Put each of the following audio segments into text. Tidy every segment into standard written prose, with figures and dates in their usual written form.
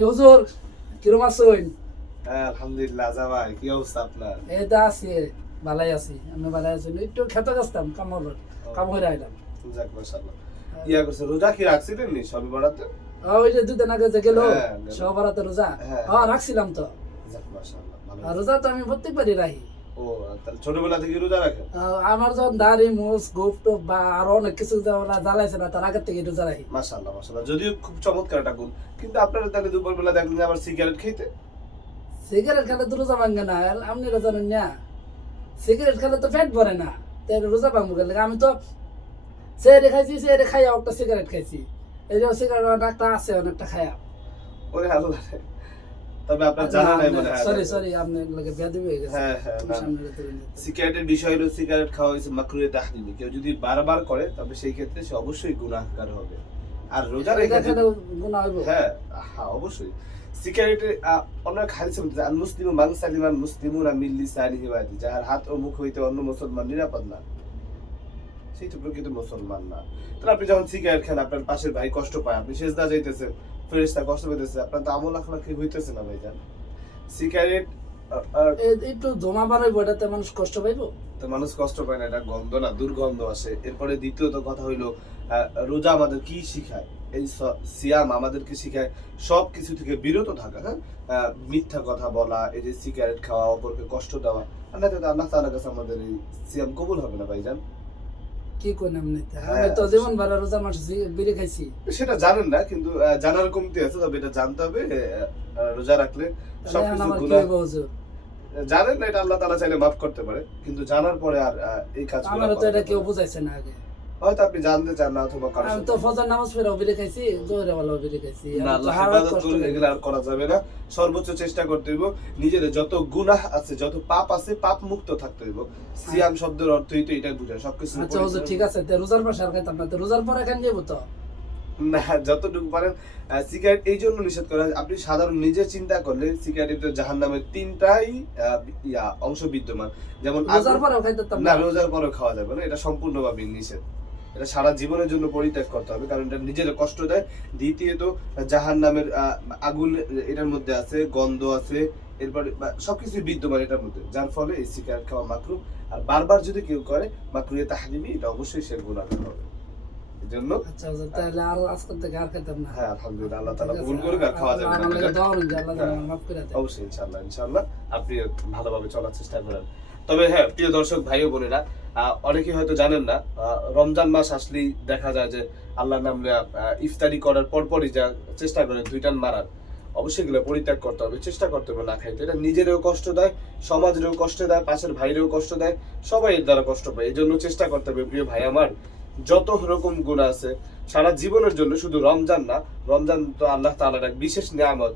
হুজুর কিরম আছেন? হ্যাঁ আলহামদুলিল্লাহ। জামাই কি অবস্থা আপনার? এই তো আছি, ভালাই আছি। আমি ভালাই আছি, একটু খেতে গেছিলাম, কাম করে আইলাম। যাক মাশাআল্লাহ। ইয়া করছে রোজা কি রাখছিলেন নি সবে বরাতে? ওই যে দুদিন আগে যে গেল হ্যাঁ, গেল। সবারাতে রোজা, হ্যাঁ, হ্যাঁ রাখছিলাম তো। যাক মাশাআল্লাহ ভালো। আর রোজা তো আমি প্রত্যেকবারই রাখি। ও তাহলে ছোটবেলা থেকে রোজা রাখেন? আমার যখন দাড়ি মুছ গোফ টোপ বা আরো অনেক কিছু জ্বালাইছে না, তার আগের থেকে রোজা রাখি। মাশাআল্লাহ মাশাআল্লাহ। যদিও খুব চমৎকার একটা গুণ। কিন্তু আপনারা তাহলে দুপুরবেলা দেখলেন যে আবার সিগারেট খেতে? সিগারেট খেলে তো রোজা ভাঙে না, আর আপনিরা জানেন না। সিগারেট খেলে তো পেট ভরে না, তাই রোজা ভাঙবো গেলে। আমি তো সেরে খাইছি, সেরে খাইয়া একটা সিগারেট খাইছি। এই যে সিগারেট অনেকটা আছে, অনেকটা খাইয়া। ওরে আল্লাহ রে। তবে আপনার জানা নাই মনে হয়। সরি আপনার লাগে বেয়াদবি হয়ে গেছে। হ্যাঁ হ্যাঁ না। সামনে রেখে দিন। সিগারেটের বিষয় হলো সিগারেট খাওয়া হয়েছে মাকরুহে তাহরিমি। কেউ যদি বারবার করে তবে সেই ক্ষেত্রে সে অবশ্যই গুনাহগার হবে। আর রোজা রেখে এটা গুনাহ হইব। হ্যাঁ হ্যাঁ অবশ্যই। সিগারেটে অনেক হাদিসে বলতেছে আল মুসলিমু মান সালিমান মুসলিমুনা মিন লিসানিহি ওয়া ইয়াদিহি, যার হাত ও মুখ হইতে অন্য মুসলমান নিরাপদ না, সেই তো প্রকৃত মুসলমান না। তাহলে আপনি যখন সিগারেট খান আপনার পাশের ভাই কষ্ট পায়, আপনি সেজদা যাইতেছেন, ফেরেশতা কষ্ট পেতেছে, আপনার তো আমল আখলাক হইতেছে না ভাইজান। সিগারেট একটু জমা বাড়াইবো, এটাতে মানুষ কষ্ট পাইবো। তো মানুষ কষ্ট পায় না, এটা গন্ধ না, দুর্গন্ধ আসে। এরপরে দ্বিতীয়ত কথা হইলো রোজা আমাদের কি শিখায়? এই সিয়াম আমাদেরকে শিখায় সব কিছু থেকে বিরত থাকা। হ্যাঁ, মিথ্যা কথা বলা, এই যে সিগারেট খাওয়া, অপরকে কষ্ট দেওয়া, আর না তো আল্লাহ তাআলার কাছে আমাদের এই সিয়াম কবুল হবে না ভাইজান। কি কই নাম নিতে, আমি তো জীবন ভরা রোজা মাস বিড়ি খাইছি। সেটা জানেন না, কিন্তু জানার কমতি আছে, তবে এটা জানতে হবে। রোজা রাখলে সবকিছু আমার কি গুনাহ হইব হুজুর? জানেন না, এটা আল্লাহ তাআলা চাইলে মাফ করতে পারে, কিন্তু জানার পরে আর এই কাজগুলো আমার তো করা এটা যাবে কেউ না। বুঝাইছে না আগে। হয়তো আপনি জানতে চান না, অথবা কারোর আমি সাথে তো ফজর নামাজ পড়েও বিড়ি খাইছি, জোহরে বেলাও বিড়ি খাইছি। না, আমি তো আল্লাহ হারাম হেফাজত কষ্ট করুন, করি। এগুলো আর করা যাবে না। সর্বোচ্চ চেষ্টা করতে হইব নিজের যত গুনাহ আছে, যত পাপ আছে, পাপ মুক্ত থাকতে হইব। সিয়াম শব্দের অর্থই তো এটা বুঝায় সবকিছু। আচ্ছা হুজুর ঠিক আছে, তো রোজার পাশে আর খাইতাম না, তো রোজার পরে খান যাবো তো। না, যতটুকু পারেন। সিগারেট এই জন্য নিষেধ করা হয়, আপনি সাধারণ নিজে চিন্তা করলে সিগারেটের জাহান্নামের তিনটাই অংশ বিদ্যমান। যেমন রোজার পরেও খাইতাম না, রোজার পরেও খাওয়া যাবে না, এটা সম্পূর্ণভাবে নিষেধ। এটা সারা জীবনের জন্য পরিত্যাগ করতে হবে, কারণ এটা নিজের কষ্ট দেয়। দ্বিতীয়ত জাহান্নামের আগুন এটার মধ্যে আছে, গন্ধ আছে, এরপরে সবকিছু বিদ্যমান এটার মধ্যে, যার ফলে এই সিগারেট খাওয়া মাকরুহ। আর বারবার যদি কেউ করে মাকরুহে তাহরিমি, এটা অবশ্যই সে গুনাহগার হবে। এজন্য আচ্ছা হুজুর, তাহলে আর আজকে থেকে আর খাইতাম না। হ্যাঁ আলহামদুলিল্লাহ, আল্লাহ তাআলা কবুল করুক। আর খাওয়া যাবে না আমার লাগে ভাইজান। দোয়া করুন যে আল্লাহ যেন হ্যাঁ, আমার মাফ করে দেয়। অবশ্যই ইনশাআল্লাহ ইনশাআল্লাহ আপনি ভালোভাবে চলার চেষ্টা করেন। তবে হ্যাঁ, প্রিয় দর্শক ভাই ও বোনেরা, অনেকেই হয়তো জানেন না, রমজান মাস আসলেই দেখা যায় যে আল্লাহর নাম নিয়ে ইফতারি করার পরপরই যা চেষ্টা করে দুই টান মারার। অবশ্যই এগুলো পরিত্যাগ করতে হবে, চেষ্টা করতে হবে না খাইতে। এটা নিজেরও কষ্ট দেয়, সমাজেরও কষ্ট দেয়, পাশের ভাইরেও কষ্ট দেয়, সবাই এর দ্বারা কষ্ট পায়। এই জন্য চেষ্টা করতে হবে প্রিয় ভাই আমার, যত রকম গুনাহ আছে সারা জীবনের জন্য, শুধু রমজান না, রমজান তো আল্লাহ তাআলার এক বিশেষ নিয়ামত।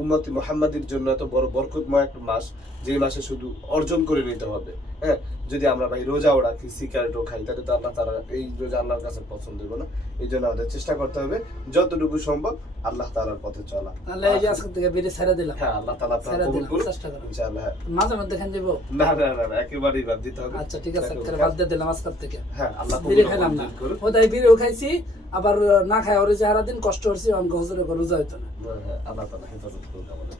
উম্মতি মুহাম্মাদের জন্য এত বড় বরকতময় একটা মাস, যে মাসে শুধু অর্জন করে নিতে হবে। হ্যাঁ, যদি আমরা ভাই রোজাও রাখি, সিগারেটও খাই, তাহলে তো আল্লাহ তাআলা এই রোজা আল্লাহর কাছে পছন্দ হবে না। এই জন্য আমাদের চেষ্টা করতে হবে যতটুকু সম্ভব আল্লাহ তাআলার পথে চলা। তাহলে এই যে আজকে থেকে বিড়ি ছেড়ে দিলাম। হ্যাঁ, আল্লাহ তাআলা আপনাকে ছেড়ে কবুল দিলাম, করুন চেষ্টা করুন। ইনশাআল্লাহ। হ্যাঁ, মাঝে মধ্যে খান যাবো। না না না না, একেবারেই বাদ দিতে হবে। আচ্ছা ঠিক আছে, বাদ দিয়ে দিলাম আজকের থেকে। হ্যাঁ, আল্লাহ বিড়ি কবুল খাইলাম না, করুন। ওটাই বিড়িও খাইছি, আবার না খাই ওর সারাদিন কষ্ট করছি, অঙ্ক হুজুরে রোজা হইতো না। হ্যাঁ, আল্লাহ তাআলা হেফাজত করুন আমাদের।